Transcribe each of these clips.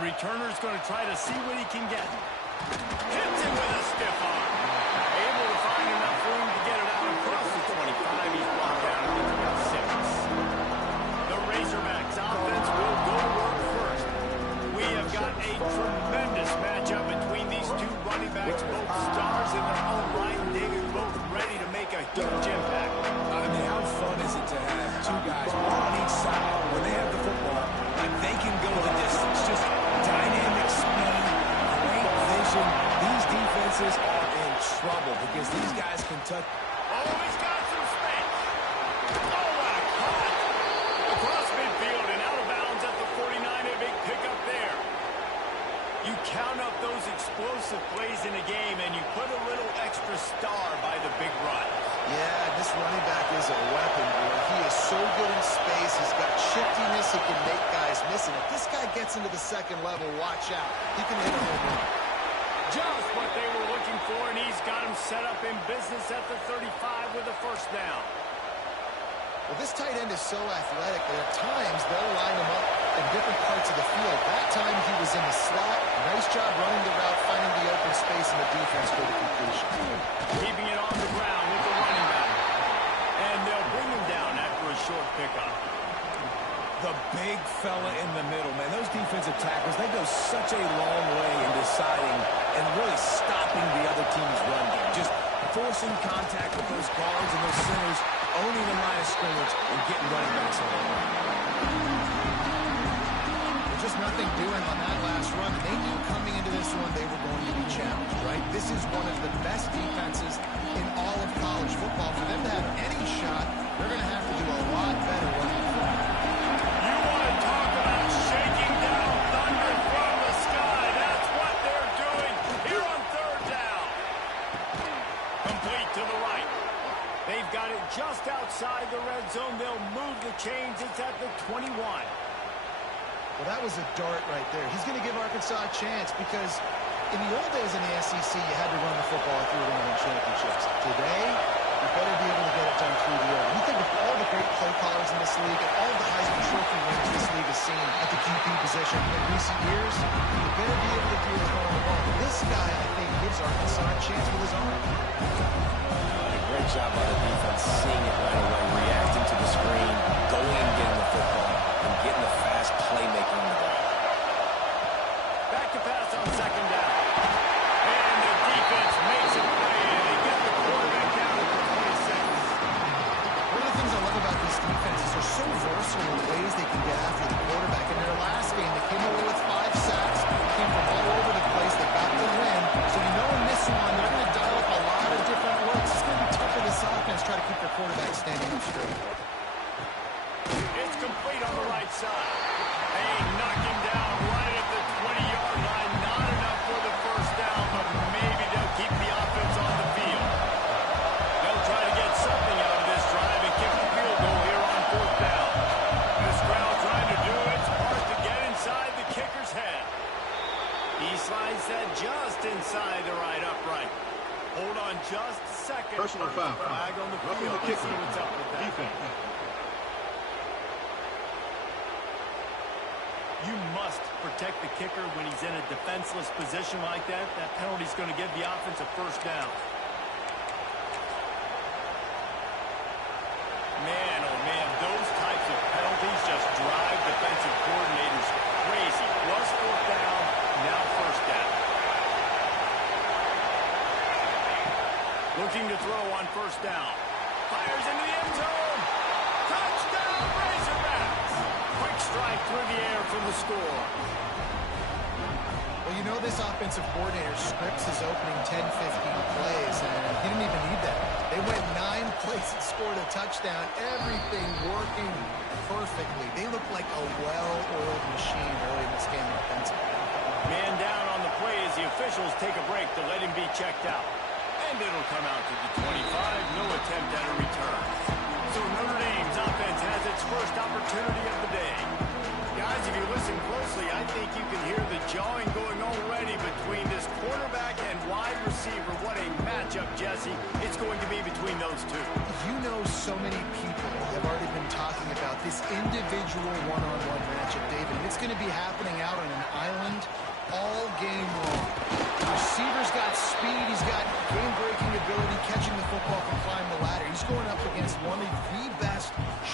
Returner's going to try to see what he can get. Hits him with a stiff arm. Able to find enough room to get it out across the 25. He's blocked out at the 6. The Razorbacks offense will go to work first. We have got a tremendous matchup between these two running backs, both stars in their own right. David, both ready to make a huge impact. I mean, how fun is it to have two guys on each side when they have the football, and they can go the distance? Just dynamic speed, great vision. These defenses are in trouble because these guys can touch. Oh, he's got some space. Oh, what a cut. Across midfield and out of bounds at the 49. A big pickup there. You count up those explosive plays in a game, and you put a little extra star by the big run. Yeah, this running back is a weapon, boy. He is so good in space. He's got shiftiness. He can make guys miss. And if this guy gets into the second level, watch out. He can hit a home run. Just what they were looking for, and he's got him set up in business at the 35 with a first down. Well, this tight end is so athletic that at times they'll line him up in different parts of the field. That time he was in the slot. Nice job running the route, finding the open space in the defense for the completion. Keeping it on the ground with the running back. And they'll bring him down after a short pickup. The big fella in the middle, man. Those defensive tackles, they go such a long way in deciding and really stopping the other team's run game. Just forcing contact with those guards and those centers, owning the line of scrimmage, and getting running backs on the line. There's just nothing doing on that last run. They knew coming into this one they were going to be challenged, right? This is one of the best defenses in all of college football. For them to have any shot, they're going to have to do a lot better running the football. You want to talk about shaking down thunder from the sky. That's what they're doing here on third down. Complete to the right. They've got it just outside the red zone. They'll move the chains. It's at the 21. Well, that was a dart right there. He's going to give Arkansas a chance because in the old days in the SEC, you had to run the football if you were going to win championships. Today, you better be able to get it done through the air. You think of all the great play callers in this league and all the Heisman Trophy winners this league has seen at the QB position in recent years, you better be able to do it one-on-one. This guy, I think, gives Arkansas a chance with his arm. Great job by the defense, seeing it right away, reacting to the screen, going and getting the football, and getting the fast playmaking on the ball. Back to pass on second down. And the defense makes a play, and they get the quarterback down at the 26. One of the things I love about these defenses, they're so versatile in the ways they can get after the quarterback. In their last game, they came away with 5 sacks, came from all over the place, they got the win. So you know in this one, they're going to dial up a lot of different looks. It's going to be tough for this offense, try to keep their quarterback standing up straight. It's complete on the right side. They knock him down right at the 20-yard line. Not enough for the first down, but maybe they'll keep the offense on the field. They'll try to get something out of this drive and kick the field goal here on fourth down. This crowd trying to do its part to get inside the kicker's head. He slides that just inside the right upright. Hold on just a second. Personal foul. Flag on the Roughing field. the kicker. See what's up with that. Defense. You must protect the kicker when he's in a defenseless position like that. That penalty's going to give the offense a first down. Man, oh man, those types of penalties just drive defensive coordinators crazy. Was fourth down, now first down. Looking to throw on first down. Fires into the end zone. Touchdown, Razorbacks. Quick strike through the air for the score. Well, you know this offensive coordinator scripts his opening 10, 15 plays, and he didn't even need that. They went 9 plays and scored a touchdown. Everything working perfectly. They look like a well-oiled machine early in this game offensively. Man down on the play as the officials take a break to let him be checked out. And it'll come out to the 25. No attempt at a return. So Notre Dame's offense has its first opportunity of the day. Guys, if you listen closely, I think you can hear the jawing going already between this quarterback and wide receiver. What a matchup, Jesse. It's going to be between those two. You know so many people have already been talking about this individual one-on-one matchup matchup, David. It's going to be happening out on an island all game long. The receiver's got speed. He's got game-breaking ability, catching the football from climbing the ladder. He's going up against one of the best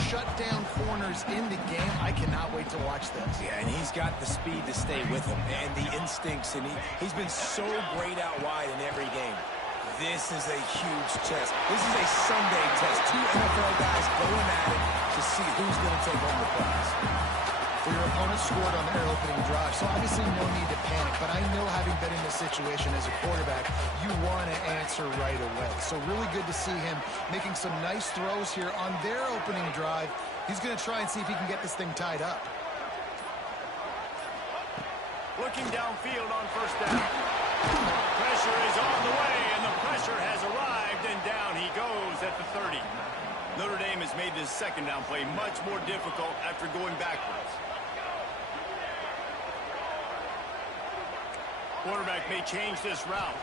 shutdown corners in the game. I cannot wait to watch this. Yeah, and he's got the speed to stay with him and the instincts, and he's been so great out wide in every game. This is a huge test. This is a Sunday test. Two NFL guys going at it to see who's going to take home the prize. Well, your opponent scored on their opening drive, so obviously no need to panic. But I know, having been in this situation as a quarterback, you want to answer right away. So really good to see him making some nice throws here on their opening drive. He's going to try and see if he can get this thing tied up. Looking downfield on first down. Pressure is on the way, and the pressure has arrived, and down he goes at the 30. Notre Dame has made this second down play much more difficult after going backwards. Quarterback may change this route.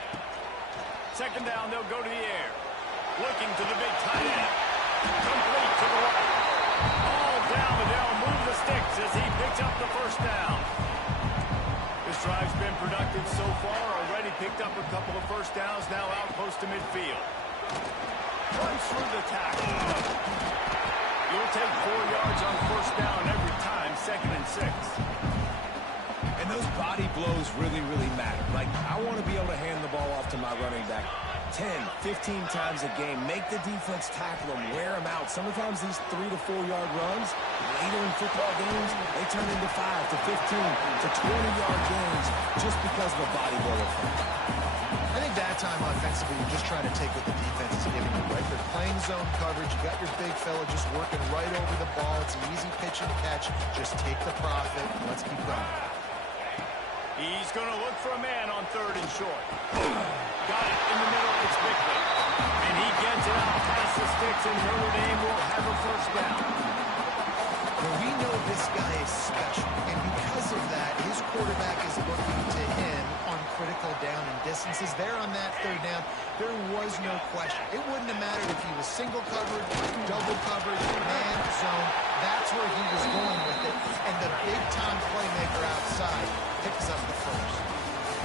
Second down, they'll go to the air. Looking to the big tight end. Complete to the right. All down, and they'll move the sticks as he picks up the first down. This drive's been productive so far. Already picked up a couple of first downs, now out close to midfield. Runs through the tackle. You'll take 4 yards on first down every time, 2nd and 6. And those body blows really, really matter. Like, I want to be able to hand the ball off to my running back 10, 15 times a game. Make the defense tackle them, wear them out. Sometimes these 3 to 4 yard runs, later in football games, they turn into 5 to 15 to 20-yard games just because of the body blow effect. I think that time offensively, you're just trying to take what the defense is giving you, right? They're playing zone coverage. You got your big fella just working right over the ball. It's an easy pitch and catch. Just take the profit, and let's keep going. He's going to look for a man on 3rd and short. Got it in the middle. It's Bickley. And he gets it out past the sticks, and Notre Dame will have a first down. Well, we know this guy is special, and because of that, his quarterback is looking to him on critical down and distances. There on that 3rd down, there was no question. It wouldn't have mattered if he was single covered, double covered, man, zone. That's where he was going with it, and the big-time playmaker outside picks up the first.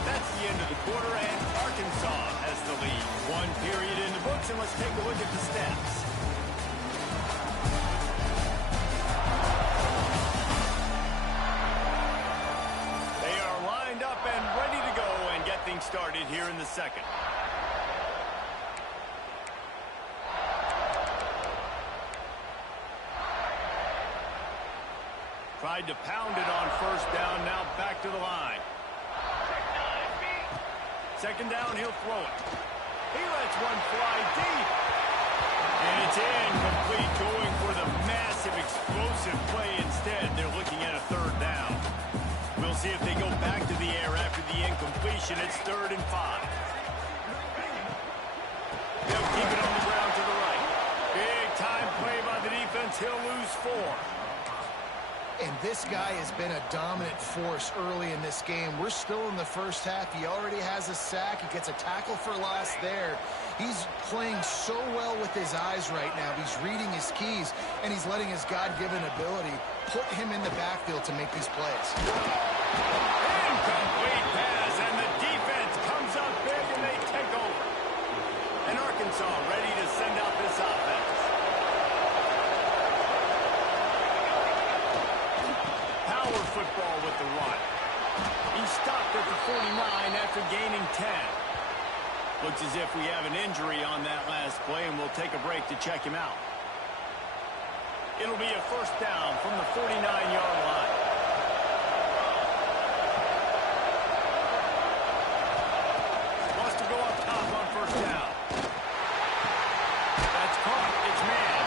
That's the end of the quarter, and Arkansas has the lead. 1 period in the books, and let's take a look at the stats. They are lined up and ready to go and get things started here in the second. Tried to pound it on first down, now back to the line. Second down, he'll throw it. He lets one fly deep. And it's incomplete, going for the massive, explosive play instead. They're looking at a 3rd down. We'll see if they go back to the air after the incompletion. It's 3rd and 5. They'll keep it on the ground to the right. Big time play by the defense. He'll lose 4. And this guy has been a dominant force early in this game. We're still in the first half. He already has a sack. He gets a tackle for loss there. He's playing so well with his eyes right now. He's reading his keys, and he's letting his God-given ability put him in the backfield to make these plays. Incomplete pass, and the defense comes up big, and they take over. And Arkansas ready to send out this offense. Football with the run. He stopped at the 49 after gaining 10. Looks as if we have an injury on that last play, and we'll take a break to check him out. It'll be a first down from the 49-yard line. Wants to go up top on first down. That's caught. It's man.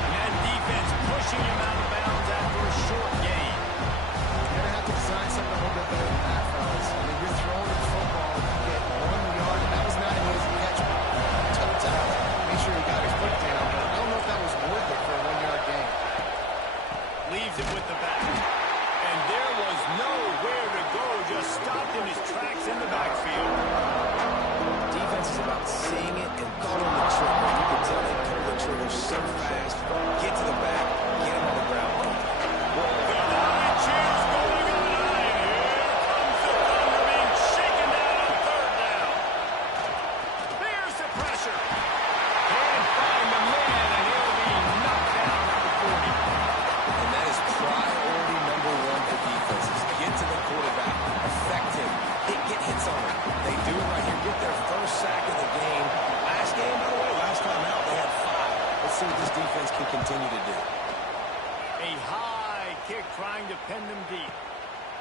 And that defense pushing him out of bounds after a short gain. Design something a little bit better than that, fellas. I mean, you're throwing the football, you get 1 yard, and that was not an easy catch. Toe out. Make sure he got his foot down, but I don't know if that was worth it for a 1-yard gain. Leaves it with the back. And there was nowhere to go, just stopped in his tracks in the backfield. Defense is about seeing it and pulling the trigger. You can tell they pull the trigger so fast. Get to the back, get him on the ground. The him deep.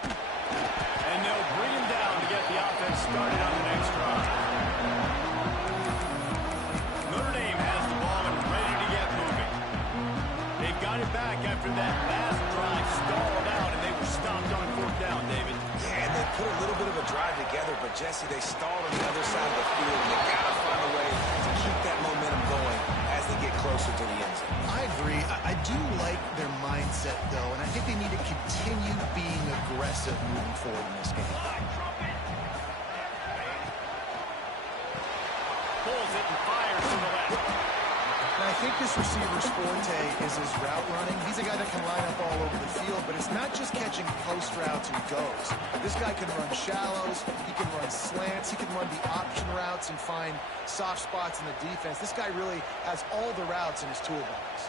And they'll bring him down to get the offense started on the next drive. Notre Dame has the ball and ready to get moving. They've got it back after that last drive stalled out, and they were stopped on fourth down, David. Yeah, and they put a little bit of a drive together, but, Jesse, they stalled on the other side of the field, and they've got to find a way to keep that momentum going as they get closer to the end zone. I agree. I do like their mindset, though, and I think they need to continue being aggressive moving forward in this game. Pulls it and fires to the left. And I think this receiver's forte is his route running. He's a guy that can line up all over the field, but it's not just catching post routes and goes. This guy can run shallows, he can run slants, he can run the option routes and find soft spots in the defense. This guy really has all the routes in his toolbox.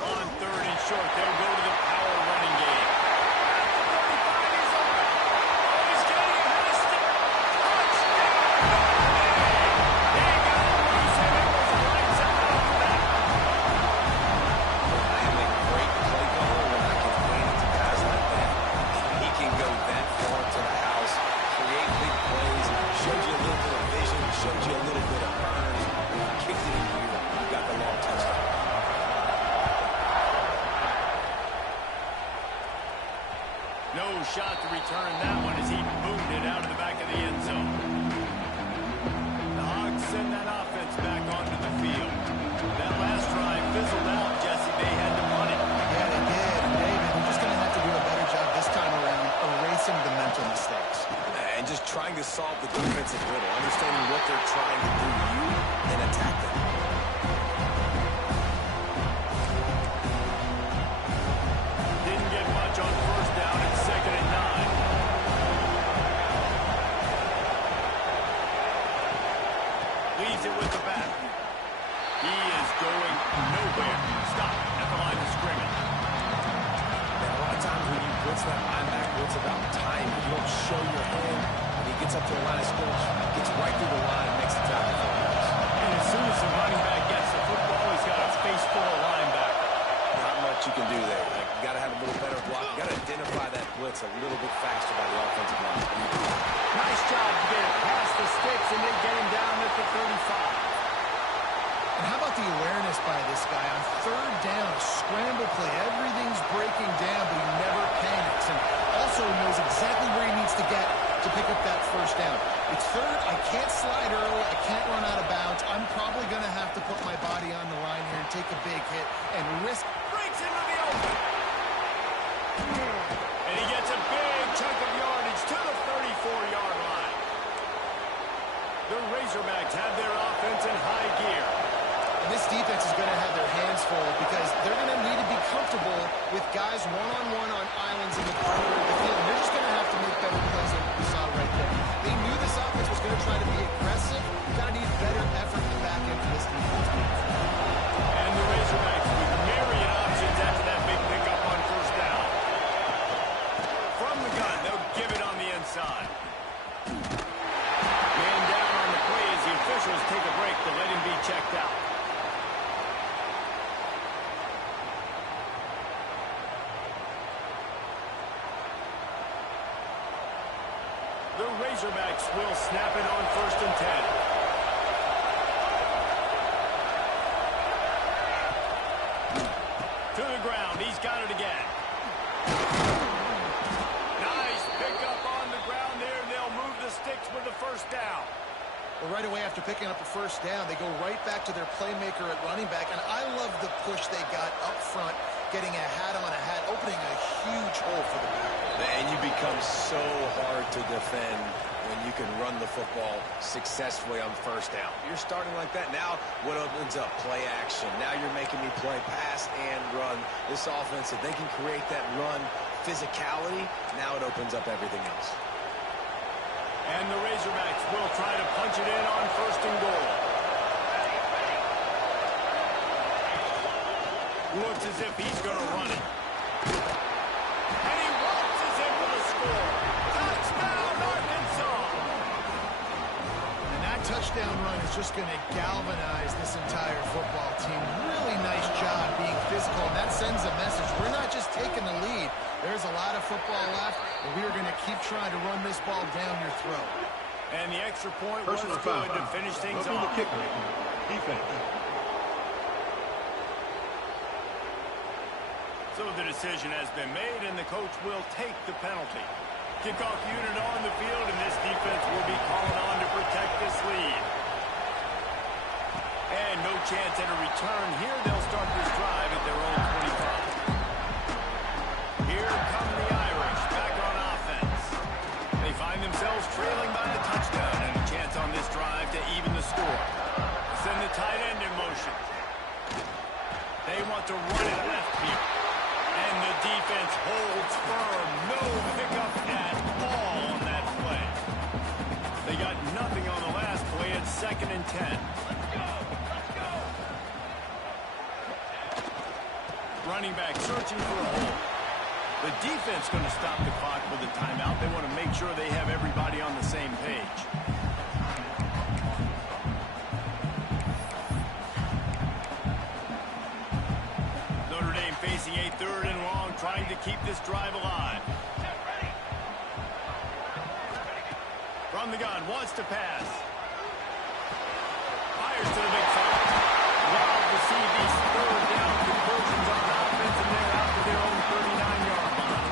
On third and short, they'll go to the power running game. No shot to return that one as he boomed it out of the back of the end zone. The Hogs send that offense back onto the field. That last drive fizzled out, Jesse. They had to run it. Yeah, they did. And David, they're just going to have to do a better job this time around erasing the mental mistakes. And just trying to solve the defensive riddle, understanding what they're trying to do to you and attack them. Didn't get much on first down at 2nd and 9. Leaves it with the back. He is going nowhere. Stop at the line of scrimmage. And a lot of times when you blitz that linebacker, it's about timing. You don't show your hand. When he gets up to the line of scrimmage, gets right through the line and makes the tackle for him. And as soon as the running back gets the football, he's got a face full of linebacker. Not much you can do there. Like, you got to have a little better block. You got to identify that blitz a little bit faster by the offensive line. Nice job to get it past the sticks, and they get him down at the 35. And how about the awareness by this guy on third down, a scramble play. Everything's breaking down, but he never panics. And also knows exactly where he needs to get to pick up that first down. It's third. I can't slide early. I can't run out of bounds. I'm probably going to have to put my body on the line here and take a big hit and risk. Breaks into the open. And he gets a big chunk of yardage to the 34-yard line. The Razorbacks have their offense in high gear. And this defense is going to have their hands full because they're going to need to be comfortable with guys one-on-one on islands in the perimeter of the field. And they're just going to have to make better plays like we saw right there. They knew this offense was going to try to be aggressive. Got to need better effort in the back end for this defense. And the Razorbacks with myriad options after that big pickup on first down. From the gun, they'll give it on the inside. Man down on the play as the officials take a break to let him be checked out. The Razorbacks will snap it on 1st and 10. To the ground. He's got it again. Nice pickup on the ground there. They'll move the sticks with the first down. Well, right away after picking up the first down, they go right back to their playmaker at running back. And I love the push they got up front, getting a hat on a hat, opening a huge hole for the back. And you become so hard to defend when you can run the football successfully on first down. You're starting like that. Now what opens up? Play action. Now you're making me play pass and run. This offense, if they can create that run physicality, now it opens up everything else. And the Razorbacks will try to punch it in on 1st and goal. Looks as if he's going to run it. And he waltzes in for the score. Touchdown, Arkansas! And that touchdown down run is just going to galvanize this entire football team. Really nice job being physical, and that sends a message. We're not just taking the lead. There's a lot of football left, and we are going to keep trying to run this ball down your throat. And the extra point was good to finish things off. The kicker. Defense. So the decision has been made, and the coach will take the penalty. Kickoff unit on the field, and this defense will be called on to protect this lead. And no chance at a return here. They'll start this drive at their own 25. Here come the Irish, back on offense. They find themselves trailing by a touchdown, and a chance on this drive to even the score. Send the tight end in motion. They want to run it left here. And the defense holds firm. No pickup at all on that play. They got nothing on the last play. It's 2nd and 10. Let's go! Let's go! Running back searching for a hole. The defense going to stop the clock with a timeout. They want to make sure they have everybody on the same page. Notre Dame facing a 3rd and long, trying to keep this drive alive. From the gun, wants to pass. Fires to the big side. Wild to see these 3rd down conversions on offense, and they're out to their own 39-yard line.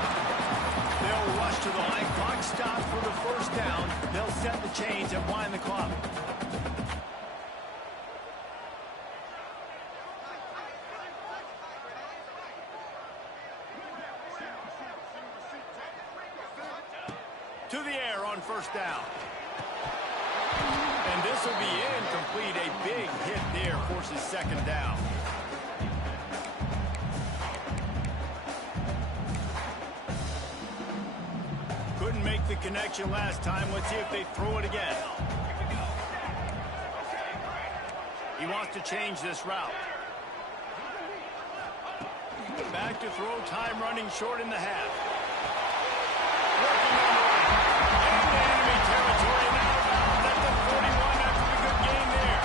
They'll rush to the line. Clock stops for the 1st down. They'll set the chains and wind the clock. To the air on 1st down. And this will be incomplete. A big hit there forces 2nd down. Couldn't make the connection last time. Let's see if they throw it again. He wants to change this route. Back to throw, time running short in the half. Working on the right. Into enemy territory, and out of bounds at the 41. That's a good gain there.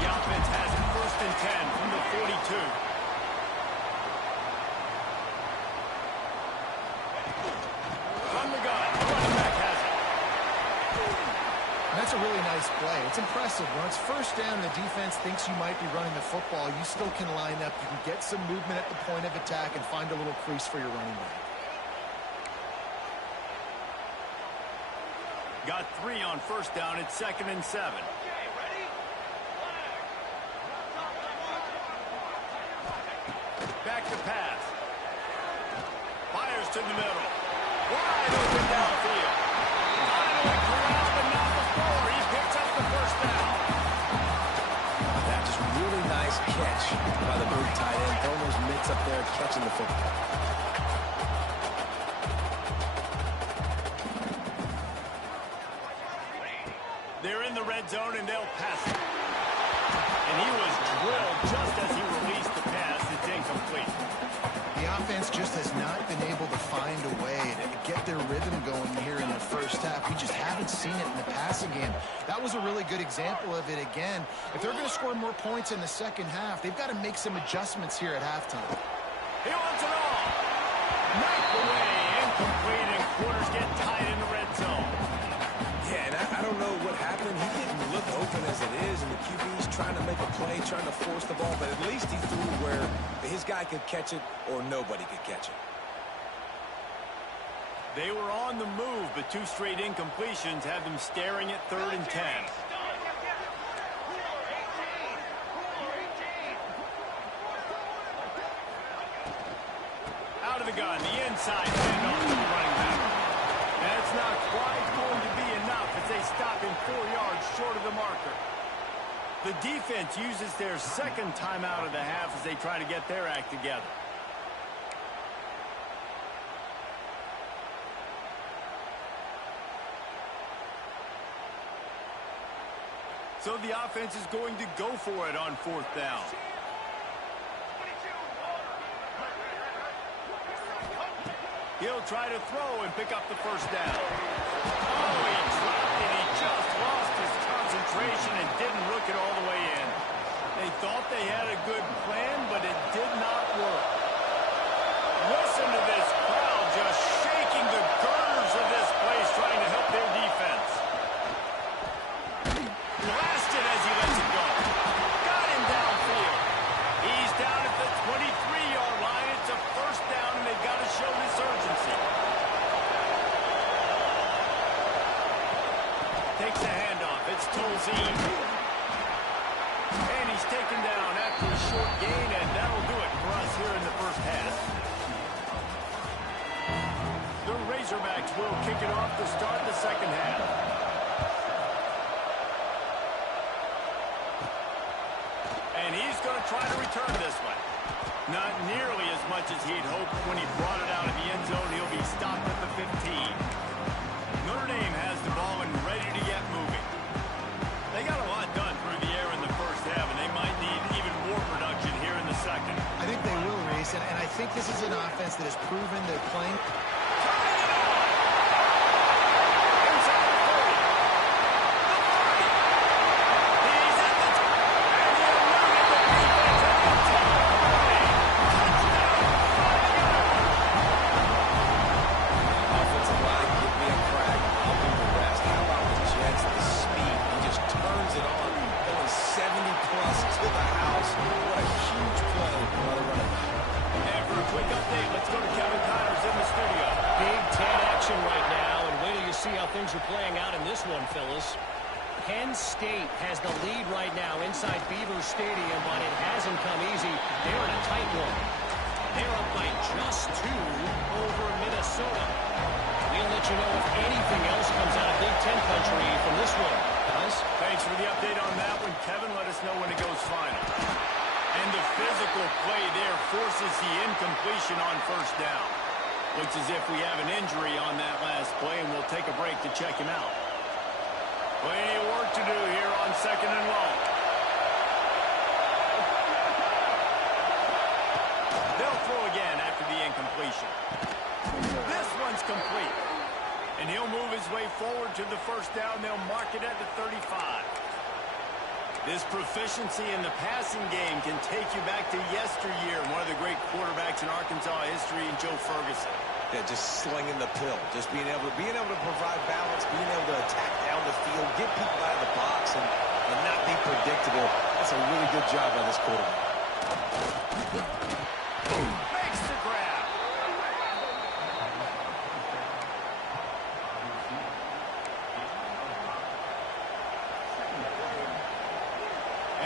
The offense has it 1st and 10 from the 42. From the gun, the running back has it. That's a really nice play. It's impressive. When it's 1st down, the defense thinks you might be running the football. You still can line up. You can get some movement at the point of attack and find a little crease for your running back. Got 3 on 1st down. It's 2nd and 7. Back to pass. Fires to the middle. Wide open downfield. Finally corralled, but not before. He picks up the 1st down. That's just really nice catch by the big tight end. Throwing those mitts up there, catching the football. They're in the red zone, and they'll pass it. And he was drilled just as he released the pass. It's incomplete. The offense just has not been able to find a way to get their rhythm going here in the 1st half. We just haven't seen it in the passing game. That was a really good example of it again. If they're going to score more points in the 2nd half, they've got to make some adjustments here at halftime. He wants it all. Knocked away. Incomplete, and quarters get tied in the red zone. Yeah, and I don't know what happened. He didn't look open as it is, and the QB's trying to make a play, trying to force the ball, but at least he threw where his guy could catch it or nobody could catch it. They were on the move, but 2 straight incompletions had them staring at 3rd and 10. Out of the gun, the inside handoff to the running back. That's not quite going to be enough as they stop him 4 yards short of the marker. The defense uses their 2nd timeout of the half as they try to get their act together. So the offense is going to go for it on 4th down. He'll try to throw and pick up the 1st down. Oh, he dropped it. He just lost his concentration. concentration and didn't rook it all the way in. They thought they had a good plan, but it did not work. Listen to this crowd just shaking the girders of this place, trying to help their defense. Blasted as he lets it go. Got him downfield. He's down at the 23-yard line. It's a first down, and they've got to show this urgency. Takes a handoff. It's Tolzien. And he's taken down after a short gain, and that'll do it for us here in the first half. The Razorbacks will kick it off to start the second half. And he's going to try to return this one. Not nearly as much as he'd hoped when he brought it out of the end zone. He'll be stopped at the 15. Notre Dame has the ball and ready to get moving. They got a lot done through the air in the first half, and they might need even more production here in the second. I think they will, Reese, and I think this is an offense that has proven they're playing. Things are playing out in this one, Phyllis. Penn State has the lead right now inside Beaver Stadium, but it hasn't come easy. They're in a tight one. They're up by just 2 over Minnesota. We'll let you know if anything else comes out of Big Ten country from this one. Guys? Thanks for the update on that one, Kevin. Let us know when it goes final. And the physical play there forces the incompletion on first down. Looks as if we have an injury on that last play, and we'll take a break to check him out. Plenty of work to do here on second and long. They'll throw again after the incompletion. This one's complete. And he'll move his way forward to the first down. They'll mark it at the 35. This proficiency in the passing game can take you back to yesteryear. One of the great quarterbacks in Arkansas history, Joe Ferguson. Yeah, just slinging the pill, just being able to provide balance, being able to attack down the field, get people out of the box, and not be predictable. That's a really good job by this quarterback. Makes the grab.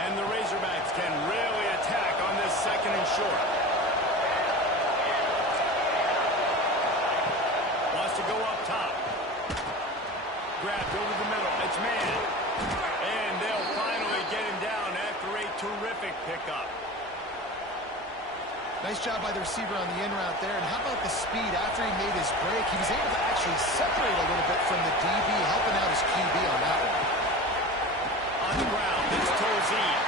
And the Razorbacks can really attack on this second and short. Wants to go up top. Grabbed over the middle. It's man. And they'll finally get him down after a terrific pickup. Nice job by the receiver on the in route there. And how about the speed after he made his break? He was able to actually separate a little bit from the DB, helping out his QB on that one. On the ground, it's Tolzien.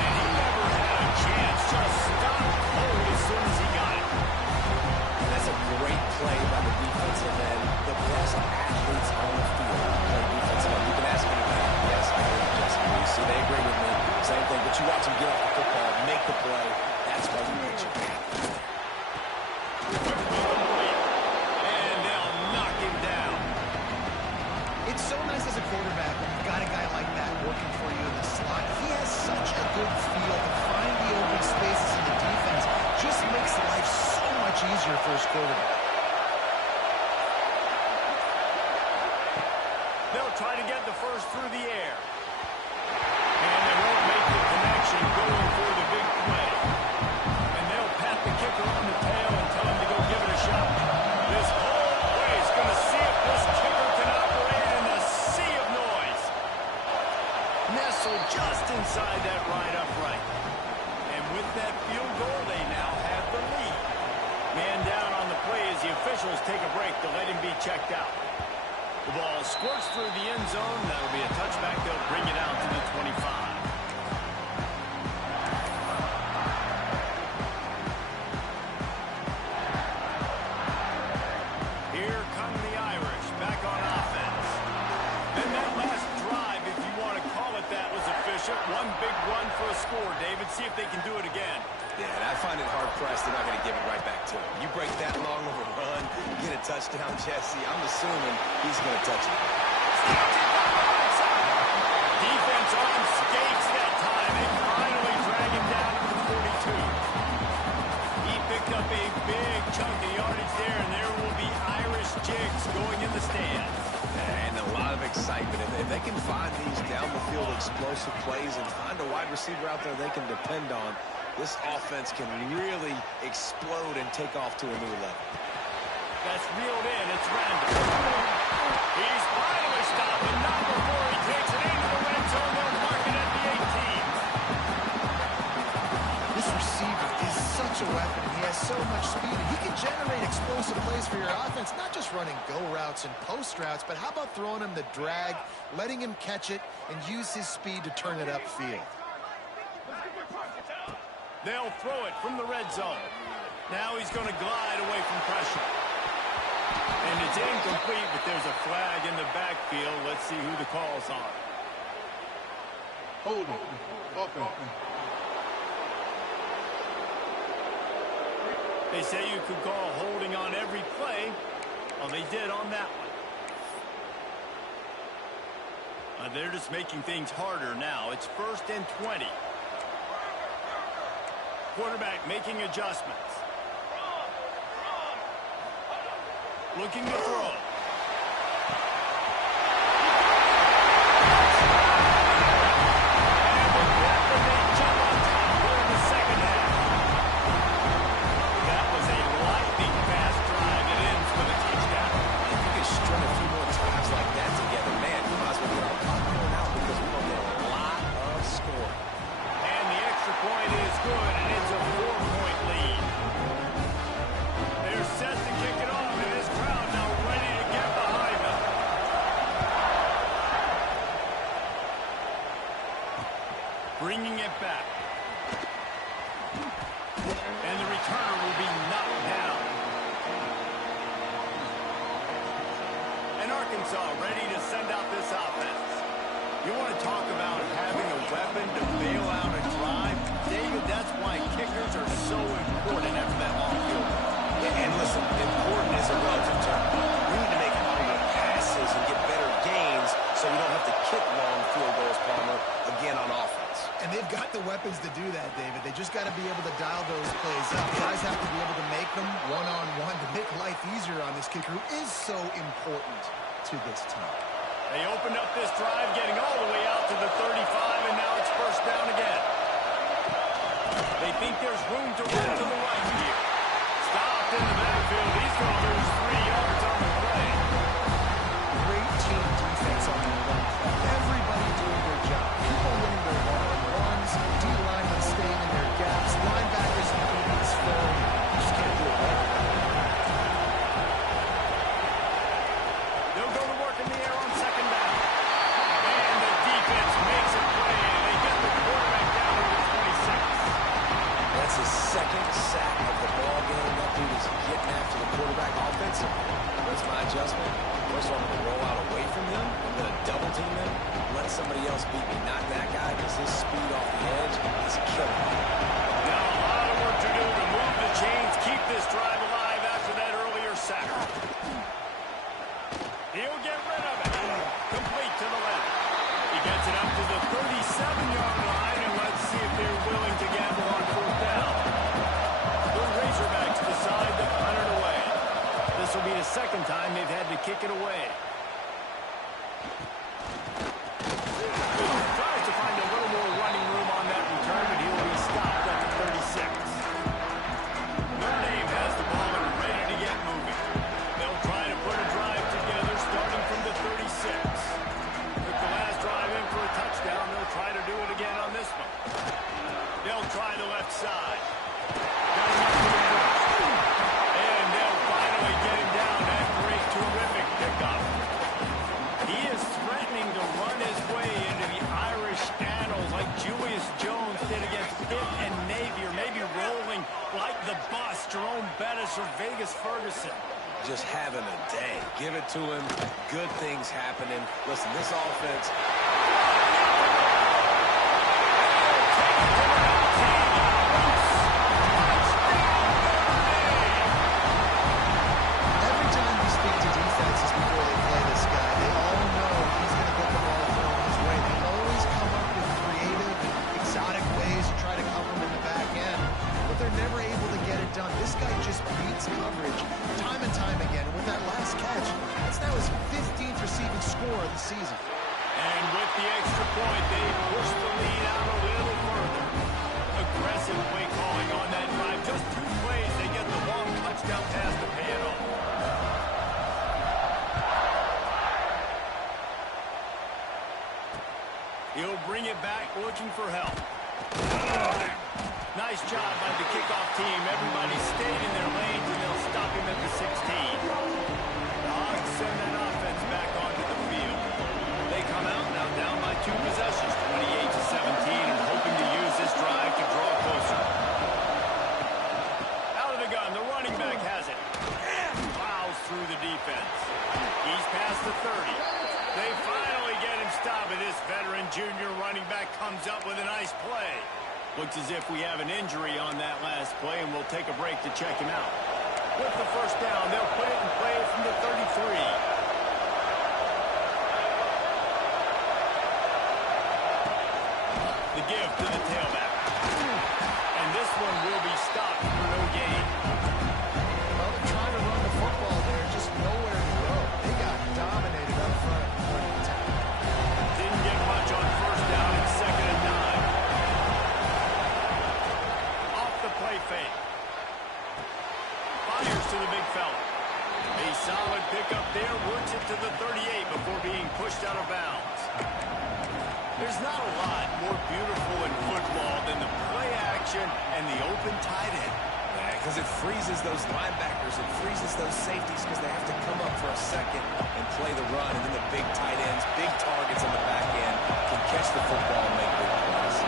And he never had a chance. Just stopped cold as soon as he got it. That's a great play by the defensive end. The best athletes on the field play defensive end. You can ask anybody. Yes, I agree with Jesse Reese. See, they agree with me. Same thing. But you watch him get off the football, make the play. That's why you get your athlete. And they'll knock him down. It's so nice as a quarterback when you've got a guy like that working for you in the slot. He has such a good feel to find the open spaces in the defense. Just makes life so much easier for his quarterback. They'll try to get the first through the air. And they won't make the connection going for the big play. And they'll pat the kicker on the tail and tell him to go give it a shot. This whole play is going to see if this kicker can operate in the sea of noise. Nestled just inside that right upright. And with that field goal, they now have the lead. Man down on the play as the officials take a break to let him be checked out. The ball squirts through the end zone. That'll be a touchback. They'll bring it out to the 25. Here come the Irish back on offense. And that last drive, if you want to call it run for a score, David. See if they can do it again. Yeah, and I find it hard-pressed they're not going to give it right back to him. You break that long of a run, get a touchdown, Jesse, I'm assuming he's going to touch it. Defense on skates that time. They finally drag him down to the 42. He picked up a big chunk of yardage there, and there will be Irish jigs going in the stands. And a lot of excitement. If they can find these down-the-field explosive plays and find a wide receiver out there they can depend on, this offense can really explode and take off to a new level. That's reeled in. It's Randall. He's finally stopped, but not before he takes it into the red zone. They'll mark it at the 18. This receiver is such a weapon. He has so much speed. He can generate explosive plays for your offense, not just running go routes and post routes, but how about throwing him the drag, letting him catch it, and use his speed to turn it upfield. They'll throw it from the red zone. Now he's going to glide away from pressure. And it's incomplete, but there's a flag in the backfield. Let's see who the calls are. Hold it. Offense. They say you could call holding on every play. Well, they did on that one. They're just making things harder now. It's 1st and 20. Quarterback making adjustments. Looking to throw. Bringing it back. And the returner will be knocked down. And Arkansas ready to send out this offense. You want to talk about having a weapon to bail out a drive? David, that's why kickers are so important after that long field goal. Yeah, and listen, important is a relative term. We need to make longer passes and get better gains so we don't have to kick long field goals, Palmer, again on offense. And they've got the weapons to do that, David. They just got to be able to dial those plays up. Guys have to be able to make them one-on-one to make life easier on this kicker who is so important to this team. They opened up this drive, getting all the way out to the 35, and now it's 1st down again. They think there's room to run to the right here. Stopped in the backfield. He's going to lose 3 yards on the play. Great team defense on the run. Everybody doing their job. People winning their one-on-ones, D-linemen staying in their gaps, linebackers making these film. You just can't do it better. They'll go to work in the air on 2nd down. And the defense makes a play, and they get the quarterback down to the 26. That's his 2nd sack of the ball game. That dude is getting after the quarterback offensively. What's my adjustment? First of all, I'm going to roll out away from him. I'm going to double team him. Let somebody else beat me. Not that guy, because his speed off the edge is killing me. Now a lot of work to do to move the chains, keep this drive alive after that earlier sack. He'll get rid of it. Complete to the left. He gets it up to the 37-yard line, and let's see if they're willing to gamble on 4th down. The Razorbacks decide to punt it away. This will be the 2nd time they've had to kick it away. Tries to find a little more running room on that return, but he'll be stopped at the 36. Notre Dame has the ball and ready to get moving. They'll try to put a drive together starting from the 36. Took the last drive in for a touchdown. They'll try to do it again on this one. They'll try the left side. Got enough to the first. And they'll finally get him down after a terrific pickup. He is threatening to run his way into the Irish annals like Julius Jones did against Pitt and Navy, or maybe rolling like the bus, Jerome Bettis or Vegas Ferguson. Just having a day. Give it to him. Good things happening. Listen, this offense... receiving score of the season. And with the extra point, they push the lead out a little further. Aggressive play calling on that drive. Just 2 plays, they get the long touchdown pass to pay it off. He'll bring it back, looking for help. Nice job by the kickoff team. Everybody stayed in their lanes, and they'll stop him at the 16. The Hogs send that offense back onto the field. They come out now down by 2 possessions, 28-17, and hoping to use this drive to draw closer. Out of the gun, the running back has it. Plows through the defense. He's past the 30. They finally get him stopped, and this veteran junior running back comes up with a nice play. Looks as if we have an injury on that last play, and we'll take a break to check him out. With the first down, they'll put it in play from the 33. The give to the tailback. And this one will be stopped for no gain. Well, they're trying to run the football there, just nowhere to go. They got dominated up front. Didn't get much on first down and 2nd and 9. Off the play fake. Fires to the big fella. A solid pickup there, works it to the 38 before being pushed out of bounds. There's not a lot more beautiful in football than the play action and the open tight end. Because it freezes those linebackers, it freezes those safeties because they have to come up for a second and play the run, and then the big tight ends, big targets on the back end can catch the football and make big plays.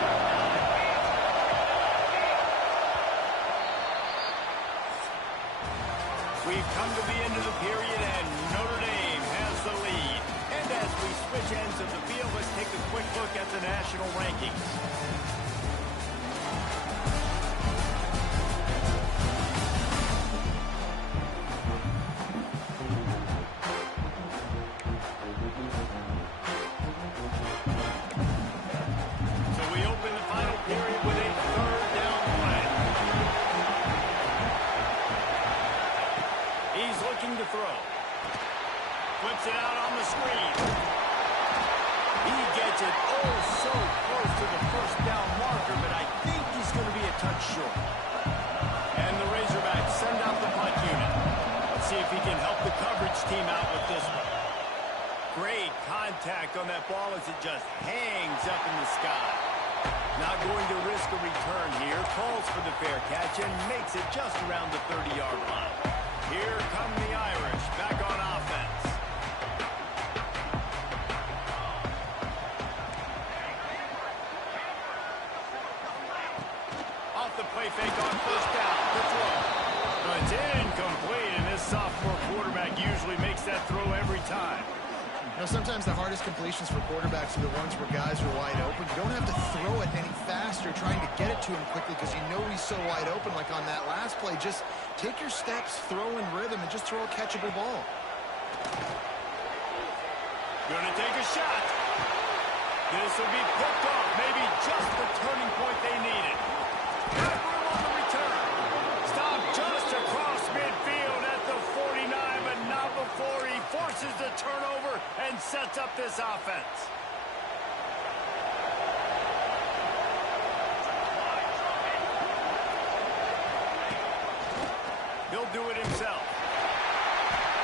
We've come to the end of the period, and Notre Dame has the lead. And as we switch ends of the field, let's take a quick look at the national rankings. So we open the final period with a 3rd down play. He's looking to throw. Flips it out on the screen. He gets it so close to the first down marker, but I think he's going to be a touch short. And the Razorbacks send out the punt unit. Let's see if he can help the coverage team out with this one. Great contact on that ball as it just hangs up in the sky. Not going to risk a return here. Calls for the fair catch and makes it just around the 30-yard line. Here come the Irish back on offense. Off the play fake on first down. The throw. It's incomplete, and this sophomore quarterback usually makes that throw every time. You know, sometimes the hardest completions for quarterbacks are the ones where guys are wide open. You don't have to throw it any faster trying to get it to him quickly because you know he's so wide open like on that last play. Just take your steps, throw in rhythm, and just throw a catchable ball. Gonna take a shot. This will be picked off. Maybe just the turning point they needed. Got room on the return. Stop just across midfield at the 49, but not before he forces the turnover and sets up this offense. He'll do it himself.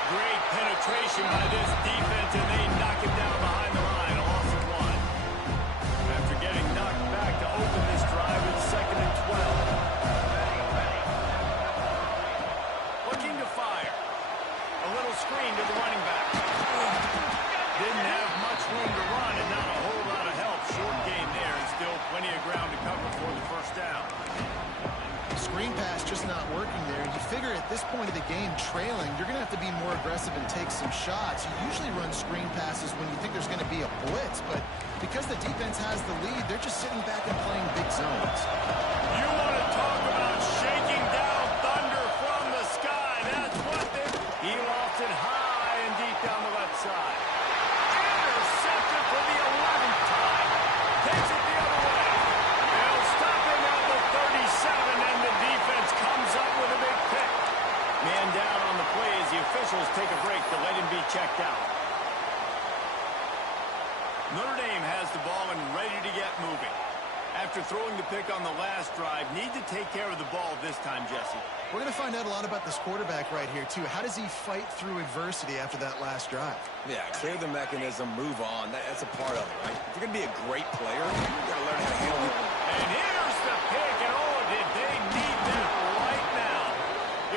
Great penetration by this defense, and they knock him down behind the line. A loss of 1. After getting knocked back to open this drive, it's 2nd and 12. Looking to fire. A little screen to the running back. Didn't have much room to run and not a whole lot of help. Short game there, and still plenty of ground to cover for the first down. Screen pass just not working there. You figure at this point of the game, trailing, you're going to have to be more aggressive and take some shots. You usually run screen passes when you think there's going to be a blitz, but because the defense has the lead, they're just sitting back and playing big zones. You want to talk about shaking down thunder from the sky. That's what they... He lofts it high and deep down the left side. Intercepted for the 11th time. Takes it the other way. They'll stop him at the 37, and the defense comes up with a big pick. Man down on the play as the officials take a break to let him be checked out. after throwing the pick on the last drive, need to take care of the ball this time, Jesse. We're going to find out a lot about this quarterback right here, too. How does he fight through adversity after that last drive? Yeah, clear the mechanism, move on. That's a part of it, right? If you're going to be a great player, you got to learn how to handle it. And here's the pick, and oh, did they need that right now.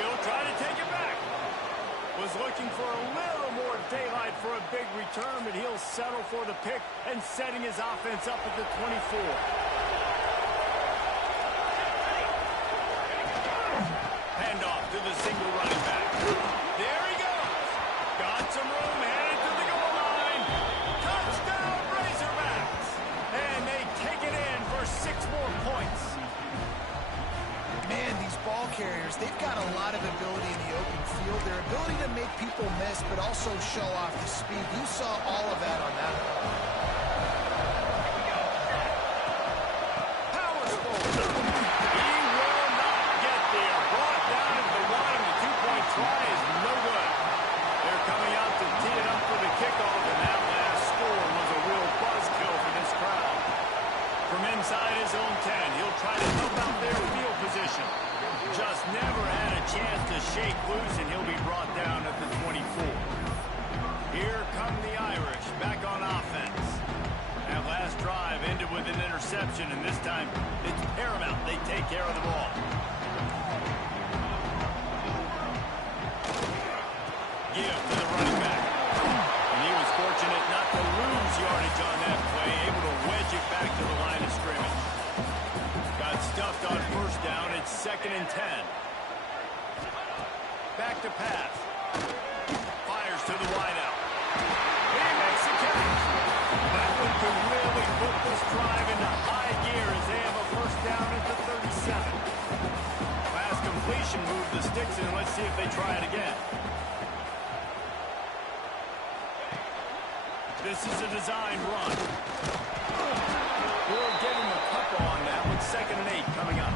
He'll try to take it back. Was looking for a little more daylight for a big return, but he'll settle for the pick and setting his offense up at the 24. Handoff to the single running back. There he goes. Got some room, headed to the goal line. Touchdown, Razorbacks. And they take it in for 6 more points. Man, these ball carriers, they've got a lot of ability in the open field. Their ability to make people miss, but also show off the speed. You saw all of that on that one. Powers forward. He will not get there. Brought down at the line. The 2-point try is no good. They're coming out to tee it up for the kickoff, and that last score was a real buzzkill for this crowd. From inside his own 10, he'll try to help out their field position. Just never had a chance to shake loose, and he'll be brought down at the 24. Here come the Irish, back on offense. That last drive ended with an interception, and this time it's paramount they take care of the ball. Give to the running back. And he was fortunate not to lose yardage on that play, able to wedge it back to the line of scrimmage. Got stuffed on first down. It's 2nd and 10. Back to pass. Fires to the wideout. He makes the catch. That one could really put this drive into high gear as they have a first down at the 37. Pass completion moved the sticks in. Let's see if they try it again. This is a design run. We'll give him a couple on that one. 2nd and 8 coming up.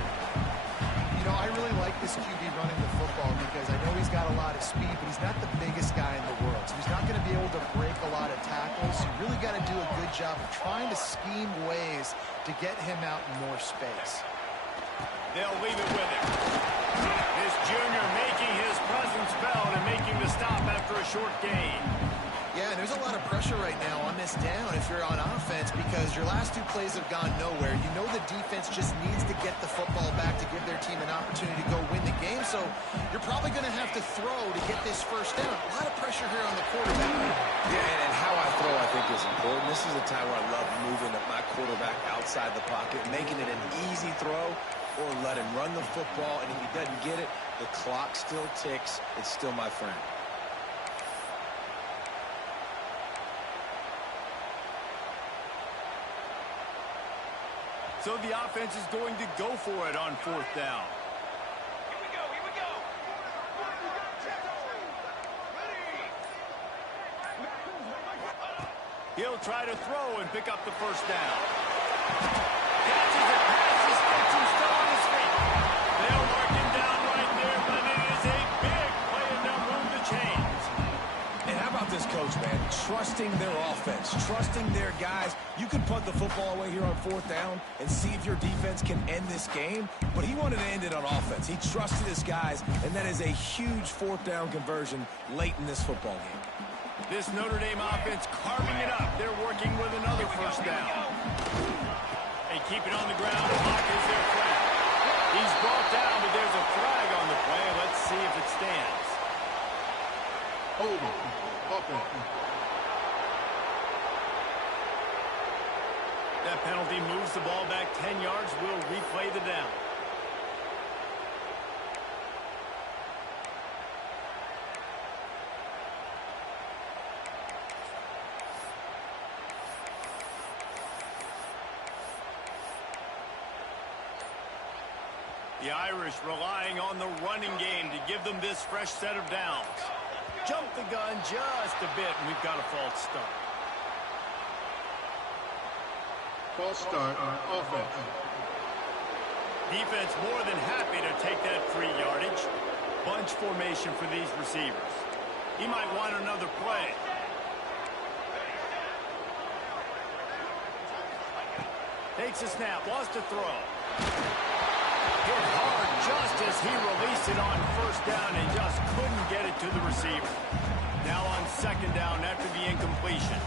You know, I really like this QB running the football because I know he's got a lot of speed, but he's not the biggest guy in the world. So he's not going to be able to break a lot of tackles. You really got to do a good job of trying to scheme ways to get him out in more space. They'll leave it with him. This junior making his presence felt and making the stop after a short gain. Yeah, and there's a lot of pressure right now on this down if you're on offense because your last 2 plays have gone nowhere. You know the defense just needs to get the football back to give their team an opportunity to go win the game, so you're probably going to have to throw to get this first down. A lot of pressure here on the quarterback. Yeah, and how I throw, I think, is important. This is a time where I love moving my quarterback outside the pocket, making it an easy throw, or let him run the football, and if he doesn't get it, the clock still ticks. It's still my friend. So the offense is going to go for it on 4th down. Here we go. He'll try to throw and pick up the first down. Catches it, passes, gets him still on his feet. They'll mark him down right there, but it is a big play and they'll move the chains. And how about this coach, man? Trusting their offense, trusting their guys. You can punt the football away here on 4th down and see if your defense can end this game, but he wanted to end it on offense. He trusted his guys, and that is a huge 4th down conversion late in this football game. This Notre Dame offense carving it up. They're working with another first down. They keep it on the ground. Clock is their friend. He's brought down, but there's a flag on the play. Let's see if it stands. That penalty moves the ball back 10 yards. We'll replay the down. The Irish relying on the running game to give them this fresh set of downs. Jump the gun just a bit, and we've got a false start. False start on offense. Defense more than happy to take that free yardage. Bunch formation for these receivers. He might want another play. Takes a snap, wants to throw. Hit hard just as he released it on first down and just couldn't get it to the receiver. Now on second down after the incompletion.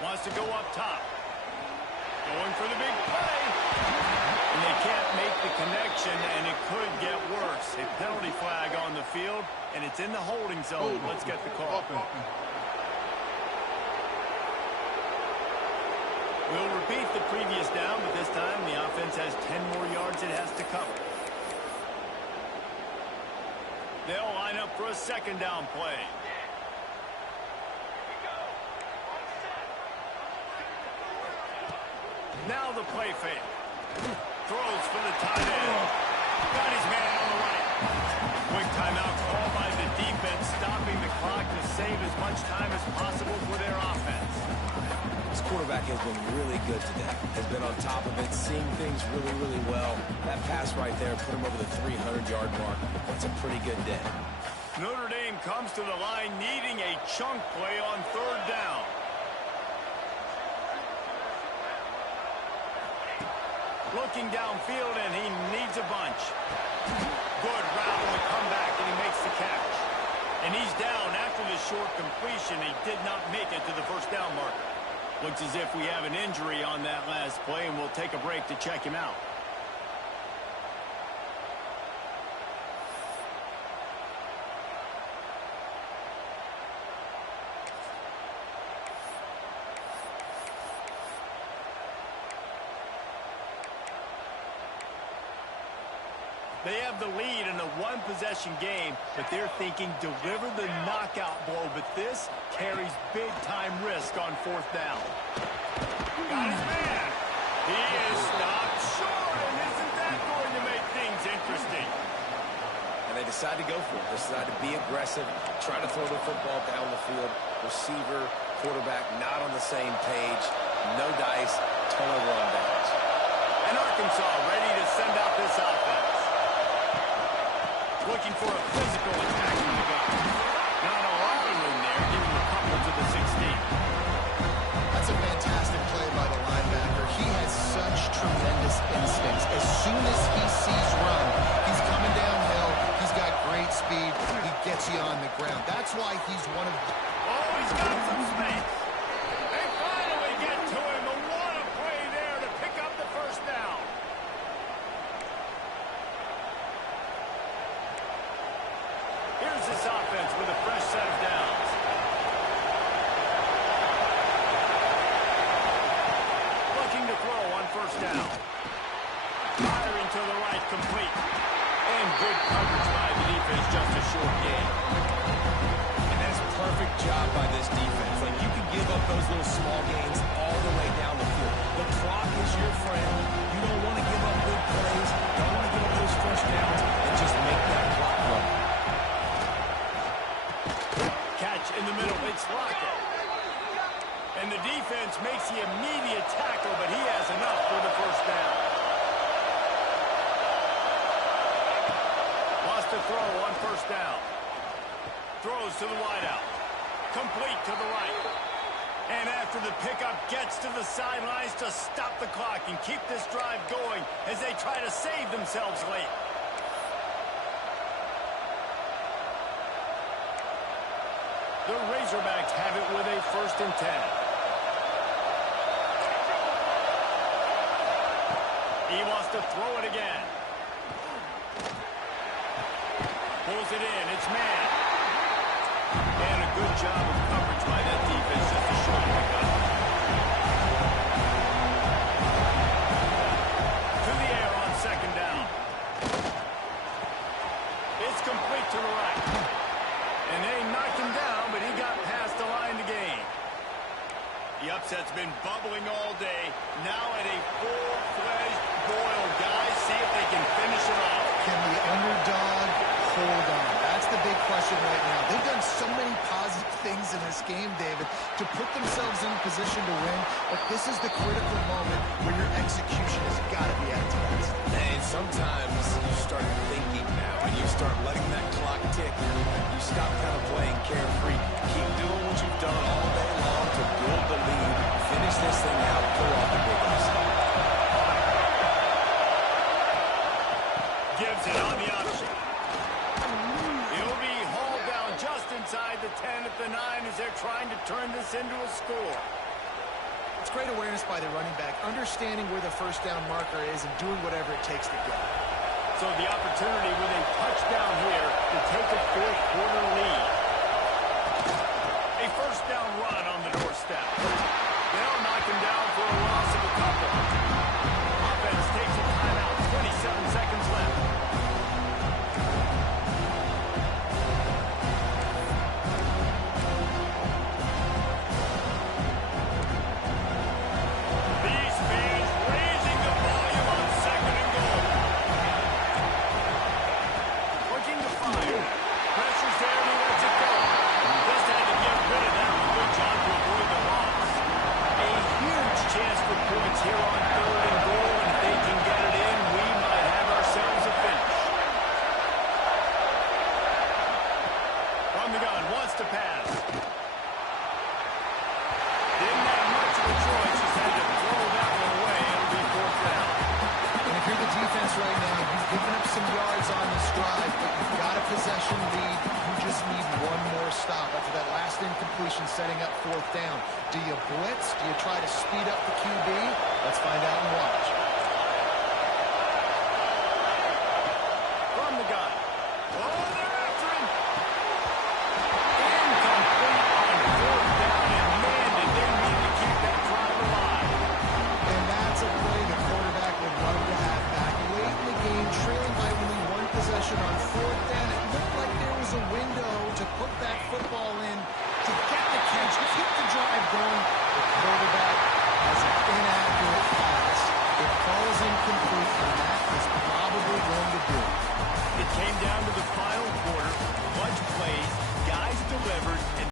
Wants to go up top. Going for the big play. And they can't make the connection, and it could get worse. A penalty flag on the field, and it's in the holding zone. Let's get the call. We'll repeat the previous down, but this time the offense has 10 more yards it has to cover. They'll line up for a second down play. Now the play fake. Throws for the tight end. Got his man on the right. Quick timeout called by the defense, stopping the clock to save as much time as possible for their offense. This quarterback has been really good today. Has been on top of it, seeing things really, really well. That pass right there put him over the 300-yard mark. That's a pretty good day. Notre Dame comes to the line needing a chunk play on third down. Looking downfield, and he needs a bunch. Good route on the comeback, and he makes the catch. And he's down after the short completion. He did not make it to the first down marker. Looks as if we have an injury on that last play, and we'll take a break to check him out. They have the lead in a one-possession game, but they're thinking deliver the knockout blow, but this carries big-time risk on fourth down. Got his man. He is stopped short, and isn't that going to make things interesting? And they decide to go for it. They decide to be aggressive, try to throw the football down the field. Receiver, quarterback not on the same page. No dice, turnover on downs. And Arkansas ready to send out this offense. Looking for a physical attack from the guy. Not a lot of room there, giving the couple to the 16. That's a fantastic play by the linebacker. He has such tremendous instincts. As soon as he sees run, he's coming downhill. He's got great speed. He gets you on the ground. That's why he's one of the... Oh, he's got some space. They finally get to him. And what a play there to pick up the first down. Here's this offense with a fresh set of downs. Looking to throw on first down. Firing to the right, complete. And good coverage by the defense, just a short game. And that's a perfect job by this defense. Like, you can give up those little small gains all the way down the field. The clock is your friend. You don't want to give up big plays. Don't want to give up those first downs, and just make that clock run. Catch in the middle, it's Lockett. And the defense makes the immediate tackle, but he has enough for the first down. Wants to throw on first down. Throws to the wideout. Complete to the right. And after the pickup, gets to the sidelines to stop the clock and keep this drive going as they try to save themselves late. The Razorbacks have it with a 1st and 10. He wants to throw it again. Pulls it in. It's man. And a good job of coverage by that defense. Just a short pickup. To the air on second down. It's complete to the right. And they knocked him down, but he got past the line to gain. The upset's been bubbling all day. Now at a full-fledged boil. Guys, see if they can finish it off. Can the underdog hold on? That's the big question right now. They've done so many positive things in this game, David, to put themselves in position to win. But this is the critical moment where your execution has got to be at its best. And sometimes you start thinking now, and you start letting that clock tick. You stop kind of playing carefree. Keep doing what you've done all day long to build the lead, finish this thing out, pull off the big upset. Gives it on the option. He'll be hauled down just inside the 10 at the 9 as they're trying to turn this into a score. It's great awareness by the running back, understanding where the first down marker is and doing whatever it takes to get it. So the opportunity with a touchdown here to take a fourth quarter lead. A first down run on the doorstep. They'll knock him down for a loss of a couple. Offense takes a timeout, 27 seconds left. These fans raising the volume on second and goal. Looking to fire. Pressure's there and he lets it go. Just had to get rid of that one. Good job to avoid the loss. A huge chance for points here on third and goal, and if they can get it in, we might have ourselves a finish. From the gun, wants to pass. Didn't have much of a choice, just had to throw that one away. It'll be fourth down. And if you're the defense right now, you've given up some yards on this drive, but you've got a possession lead. You just need one more stop after that last incompletion setting up fourth down. Do you blitz? Do you try to speed up the QB? Let's find out and watch. From the gun. Oh, they're after him. Incomplete on fourth down, and man, did they need to keep that drive alive. And that's a play the quarterback would love to have back. Late in the game, trailing by only one possession on fourth down, it looked like there was a window to put that football in, to get the catch, keep the drive going. The quarterback has an inaccurate pass. It falls incomplete, and that is probably going to do it. It came down to the final quarter. Bunch plays, guys delivered, and